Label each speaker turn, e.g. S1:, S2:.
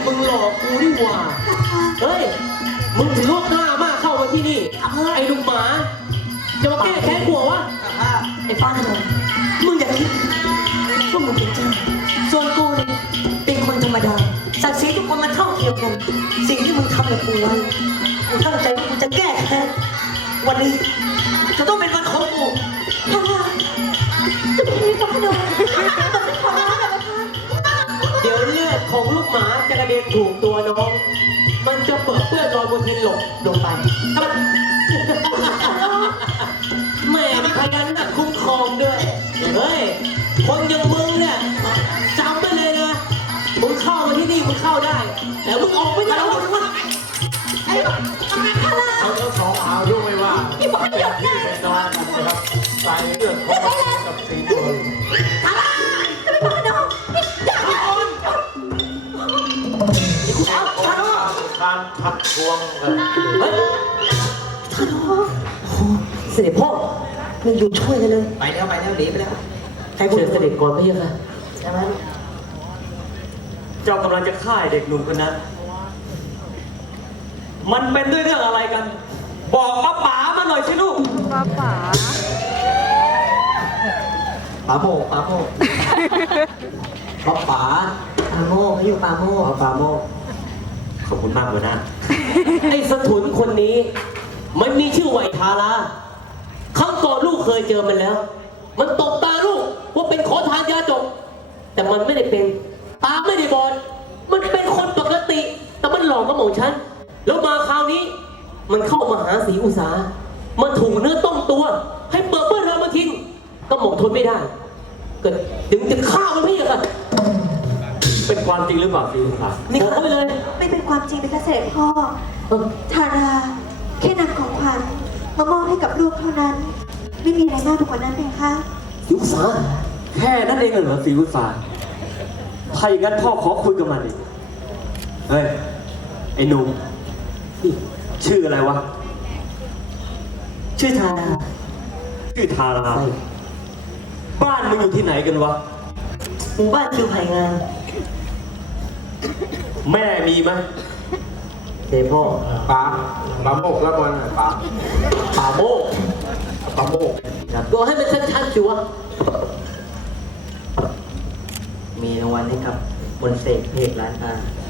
S1: มึงหลอกกูดีกว่าเฮ้ยมึงถึงลูกกล้ามากเข้ามาที่นี่ไอ้ลูกหมาจะมาแก้แค้นกูวะ
S2: ไอ้ป้าขนมมึงอย่าคิดว่ามึงเป็นเจ้าส่วนกูเนี่ยเป็นคนธรรมดาศักดิ์ศรีทุกคนมันเท่าเทียมกันสิ่งที่มึงทำกับกูไว้กูตั้งใจว่ากูจะแก้แค้นวันนี้จะต้องเป็นวันของกู
S1: เดี๋ยวเลือดของลูกหมาจะกระเด็นถูกตัวน้องมันจะเปิดเปื้อนรอยบนทินหลบลงไปแม่มีพยานหนักคุ้มครองด้วยเฮ้ยคนอย่างมึงเนี่ยจำไว้เลยนะมึงเข้ามาที่นี่มึงเข้าได้แต่มึงออกไม่ได้หรอก
S3: เขาทั้งสองเอาด้วยว่าเป็นพี่เป็นน้องกันนะครับสายเลือดของเรากับสีดวงการทักทวงกัน
S2: เสด็จพ่อมึงอยู่ช่วยกันเลย
S4: ไปแล้วหนีไปแล้ว
S2: ใครพูด
S1: เสด็จก่อนไม่ใช่ค่ะ
S2: ใช่ไหม
S5: เจ้ากำลังจะฆ่าเด็กหนุ่มคนนั้นมันเป็นด้วยเรื่องอะไรกันบอกป้าป๋ามาหน่อยสิลูก
S6: ป้าป๋า
S4: ปาโมปาโมป้าป๋า
S2: ปาโม่เขาอยู่ปาโม่
S4: ปาโม
S5: ขอบคุณมากเลยนะ
S1: ไอ้สถุนคนนี้มันมีชื่อไวทาราครั้งก่อนลูกเคยเจอมันแล้วมันตบตาลูกว่าเป็นขอทานยาจกแต่มันไม่ได้เป็นตาไม่ได้บอดมันเป็นคนปกติแต่มันหลอกกระหม่อมฉันแล้วมาคราวนี้มันเข้ามาหาศรีอุษามันถูกเนื้อต้องตัวให้เปิดเปื้อนเรามาทิ้งกระหม่อมทนไม่ได้เกิดถึงจะฆ่ามันพี่อะค่ะ
S5: เป็นความจริงหรือเปล่าสิลูกค้า
S1: นี่เขาไปเลย
S7: ไม่เป็นความจริงเป็นเกษตรพ่อทาราแค่นำของขวัญมามอบให้กับลูกเท่านั้น ไม่มีอะไรมากไปกว่านั้นเองค่ะ
S1: ยุษา
S5: แค่นั้นเองเหรอสิลูกค้าถ้าอย่างนั้นพ่อขอคุยกับมันดิเฮ้ยไอ้หนุ่มชื่ออะไรวะ
S2: ชื่อทารา
S5: ชื่อทาราบ้านมึงอยู่ที่ไหนกันวะ
S2: หมู่บ้านคิวไผ่งาม
S5: แม่มีไหม
S1: เดี๋ยวพ่อ
S3: ปาโมกแล้วมันปา
S1: โมก
S3: ปาโมก
S1: ตัวให้มันชัดๆสิวะ
S4: มีรางวัลให้กับบนเสกเพกล้านตา